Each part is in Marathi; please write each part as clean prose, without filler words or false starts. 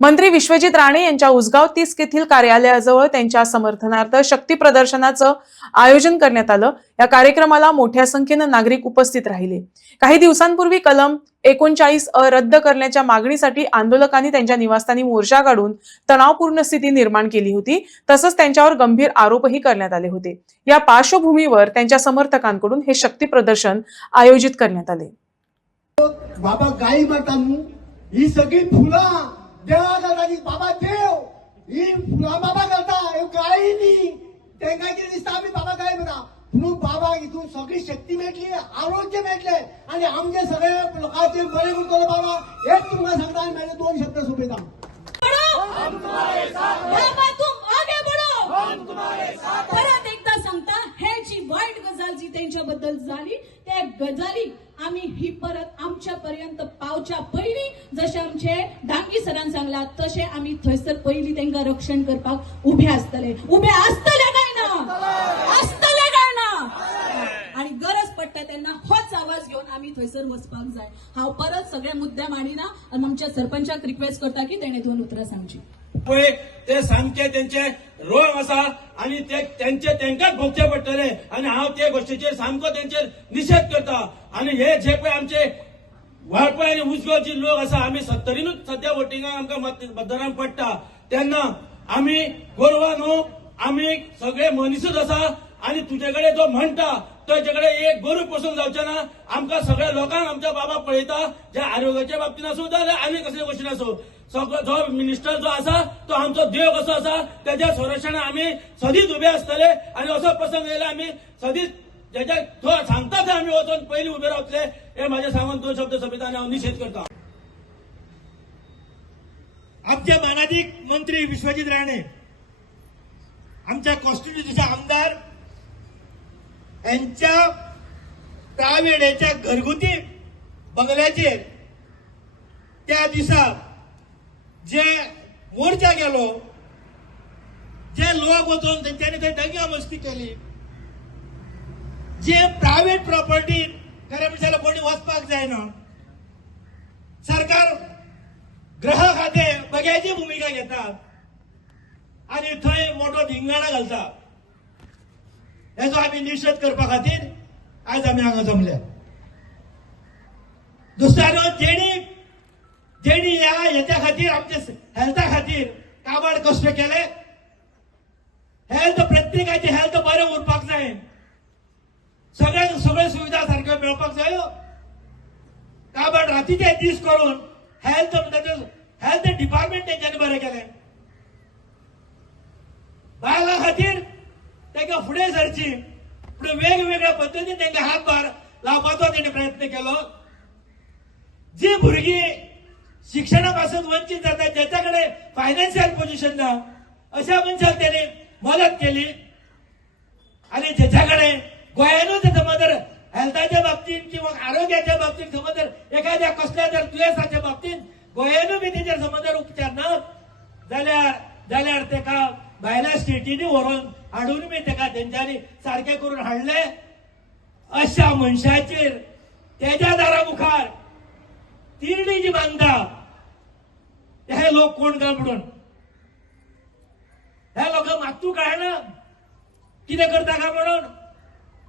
मंत्री विश्वजित राणे यांच्या उसगाव 30 येथील कार्यालयाजवळ त्यांच्या समर्थनार्थ शक्ती प्रदर्शनाचं आयोजन करण्यात आलं। या कार्यक्रमाला मोठ्या संख्येने नागरिक उपस्थित राहिले। काही दिवसांपूर्वी कलम 39 रद्द करण्याच्या मागणीसाठी आंदोलकांनी त्यांच्या निवासस्थानी मोर्चा काढून तणावपूर्ण स्थिती निर्माण केली होती। तसंच त्यांच्यावर गंभीर आरोपही करण्यात आले होते। या पार्श्वभूमीवर त्यांच्या समर्थकांकडून हे शक्ती प्रदर्शन आयोजित करण्यात आले। बाबा गाई मातांनो ही सगळी फुलं देवाला लागली। बाबा देव ही फुला बाबा करता गाई नी त्यांना किती दिसता आम्ही बाबा गाय म्हणा म्हणून बाबा इथून सगळी शक्ती भेटली, आरोग्य भेटले आणि आमचे सगळे लोकांचे बरे करतो बाबा। एक तुम्हाला सांगता माझे दोन शब्द सोबत हम तुम्हारे साथ हैं, बाबा तुम आगे बढ़ो, हम तुम्हारे साथ हैं। परत एकदा सांगता हे जी वाईट गजाल जी त्यांच्याबद्दल झाली त्या गजाली आम्ही ही परत आमच्या पर्यंत पावच्या पहिली जसे आमचे डांगी सरांनी सांगला तसे आम्ही थंयसर पहिली त्यांना रक्षण करपाक उभे असतले काय ना आणि गरज पडटा त्यांना होच आवाज घेऊन आम्ही थंयसर वचपाक जाय। हांव परत सगळे मुद्दे मांडिना आणि आमच्या सरपंचाक रिक्वेस्ट करता की तेणे दोन उतरां सांगची। ते सामके त्यांचे रोग आसा आणि ते त्यांचे तेंकाच भोगचे पडटले आणि हांव ते गोष्टीचेर सामको त्यांचेर निषेध करता। आणि हे जे पळय आमचे वाळपय आणि उसगांवचे लोक आसा आम्ही 70च सध्या वोटिंगाक आमकां मतदारान पडटा तेन्ना आम्ही गोरवां न्हू आम्ही सगळे मनीसच आसा आणि तुजे कडेन जो म्हणटा तुजे कडेन एक गोरू पसून जावचें ना। आमकां सगळ्या लोकांक आमच्या बाबा पळयता जे आरोग्याच्या बाबतीन आसूं जाल्यार आनी कसले गोश्टीन आसूं सगळो जो मिनिस्टर जो आसा तो आमचो देव कसो आसा त्याच्या संरक्षणाक आम्ही सदीच उभे आसतले आणि असो प्रसंग येयला आम्ही सदीच ज्याच्या तो सांगता ते आम्ही वचून पयलीं उभे रावतले। हे माझे सांगून दोन शब्द सभेत हांव निषेध करता। आमचे मानाधिक मंत्री विश्वजित राणे आमच्या कॉन्स्टिट्युन्सीचे आमदार यांच्या प्रायव्हेटच्या घरगुती बंगल्याचेर त्या दिसा जे मोर्चा गेलो जे लोक वचून त्यांच्यानी थंय दंगा मस्ती केली जे प्रायव्हेट प्रॉपर्टी खरें म्हणल्यार कोणी वचपाक जायना सरकार ग्रह खाते बग्याची भूमिका घेता आणि थंय मोठो धिंगाणा घालता। हेचो आम्ही निषेध करपा खातीर आज आम्ही हांगा जमल्या। दुसऱ्यानो जेणी ह्याच्या खातीर आमच्या हेल्था खातीर काबाड कश्ट केले। हेल्थ प्रत्येकाची हेल्थ बरें उरपाक जाय, सगळे सुविधा सारक्यो मेळपाक जायो। काबाड रातीचे दीस करून हेल्थ डिपार्टमेंट तेंच्यांनी बरें केलें। बायलां खातीर तांकां फुडें सरची पूण वेगवेगळ्या पद्दतीन तांकां हातभार लावपाचो तेणी प्रयत्न केलो। जी भुरगीं शिक्षणा पासून वंचित जातात ज्याच्याकडे फायनान्शियल पोझिशन ना अशा मनशाक तेणी मदत केली आणि ज्याच्याकडे गोंयानूच समज हेल्थाच्या बाबतीत किंवा आरोग्याच्या बाबतीत समज एखाद्या कसल्या जर दुयेंसाच्या बाबतीत गोंयानू बी तेचेर समज उपचार ना जाल्यार तेका भायल्या स्टेटींनी व्हरून हाडून बी तेका तेंच्यांनी सारखे करून हाडले। अशा मनशाचेर तेज्या दारा मुखार तिरडी जी बांधता हे लोक कोण काय म्हणून हे लोक मातू कळना कितें करता काय म्हणून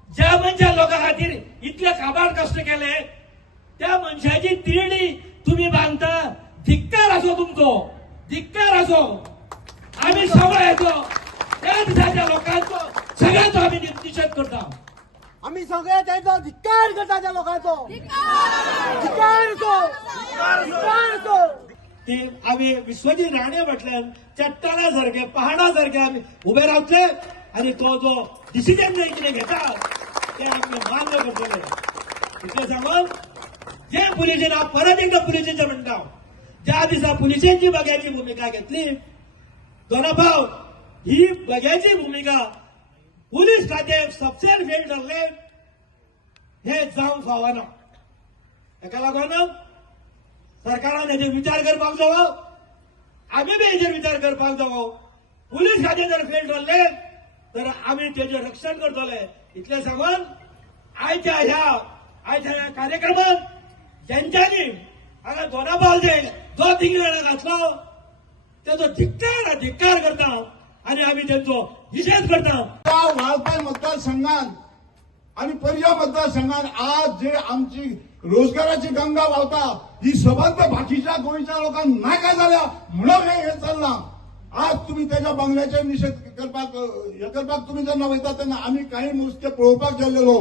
ज्या मनशा लोकां खातीर इतले काबाड कश्ट केले त्या मनशाची तिरडी तुम्ही बांधता। धिक्कार असो तुमचो, धिक्कार असो। आम्ही सगळे येतो त्या दिसाच्या लोकांचो सगळ्यांचो आम्ही निषेध करता। आम्ही सगळे त्याचा धिक्कार करता त्या लोकांचो धिक्कार असो। ते आम्ही विश्वजित राणे म्हटल्यार चट्टाना पहाडा सारखे आम्ही उभे रावतले आणि तो जो डिसिजन कितें घेता ते आमी मान्य करतले। इतलें सांगून जे पुलिसेन हांव परत एकदा पुलिसेचें म्हणटा ज्या दिसा पुलिसेंची बग्याची भूमिका घेतली दोनाभाव ही बग्याची भूमिका पुलीस खाते सबसेर फेल ठरले हे जावंक फावना। हेका लागून सरकारान हेजेर विचार करपाक जावो, आमी बी हेजेर विचार करपाक जावो। पुलीस खाते जर फेल ठरले तर आम्ही तेजें रक्षण करतले। इतलें सांगून आयच्या ह्या कार्यक्रमात ज्यांच्यांनी हांगा दोनापावल जाईल जो तिंगराणा घातलो त्याचो धिक्कार करता आणि आम्ही त्यांचो निषेध करता. त्या वाळपय मतदारसंघात आणि पर्या मतदारसंघात आज जे आमची रोजगाराची गंगा व्हावता ही सबंध बाकीच्या गोंयच्या लोकांना नाका झाल्या म्हणून हे चालला. आज तुम्ही त्याच्या बंगल्याचे निषेध करपाक तुम्ही जेन्ना वयता तेन्ना आम्ही काही नुसते पळोवपाक गेल्लेलो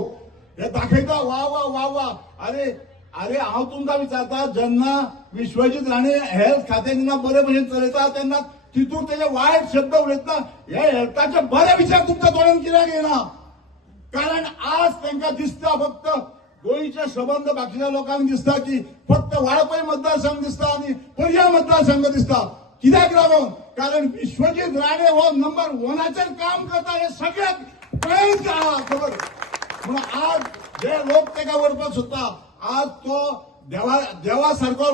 हे दाखयता वा अरे हांव तुमकां विचारता जेन्ना विश्वजीत राणे हेल्थ खातें जेन्ना बरे भशेन चलयता तेन्ना तितून तेजे वायट शब्द उलयतना हे हेल्थाचे बरे विचार तुमच्या तोंडान कित्याक येना. कारण आज तांकां दिसता फक्त गोंयचे संबंध बाकीच्या लोकांक दिसता की फक्त वाळपय मतदारसंघ दिसता आणि पर्या मतदारसंघ दिसता. कित्याक लागून कारण विश्वजीत राणे हो नंबर 1चेर काम करता हे सगळ्याक कळ्ळेच खबर. म्हणून आज जे लोक ताका व्हरपाक सोदता आज तो देवा सारको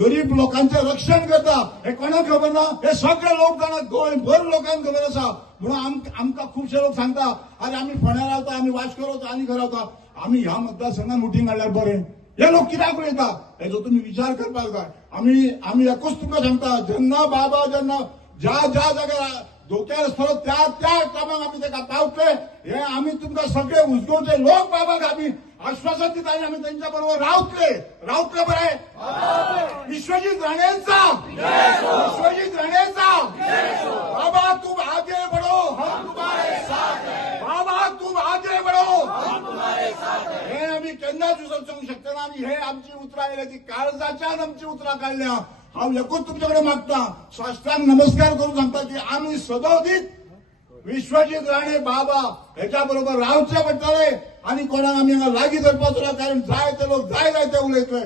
गरीब लोकांचे रक्षण करता हे कोणाक खबर ना. हे सगळे लोक जाणा गोंयभर लोकांक खबर आसा. म्हणून आमकां खुबशे लोक सांगता अरे आम्ही फोंड्यार रावता आम्ही वास्को रावता आनी खंय रावता आम्ही ह्या मतदारसंघात मिटींग हाडल्यार बरें. हे लोक कित्याक उलयता हेजो तुमी विचार करपाक जाय. आम्ही एकूच तुमकां सांगता जेन्ना बाबा जेन्ना ज्या जाग्यार धोक्यार आसतलो त्या कामाक आमी ताका पावतले हे आमी तुमकां सगळे उजगांवचे लोक बाबाक आमी आश्वासन दिता आनी आमी तेंच्या बरोबर रावतले बरे. विश्वजीत राणेंचा बाबा तुम आगे बढ़ो हम तुम्हारे साथ हैं. बाबा तुम आगे बढ़ो हम तुम्हारे साथ हैं. हे आमी केन्नाच विसरूंक शकना आनी हे आमची उतरां आयल्या ती काळजाच्यान आमची उतरां काडल्या. हांव एकूच तुमचे कडेन मागता साश्टांग नमस्कार करून सांगता की आमी सदोदीत विश्वजीत राणे बाबा हेच्या बरोबर रावचे पडटले आणि कोणाक आमी हांगा लागीं धरपाचो ना कारण जाय ते लोक जाय ते उलयतले.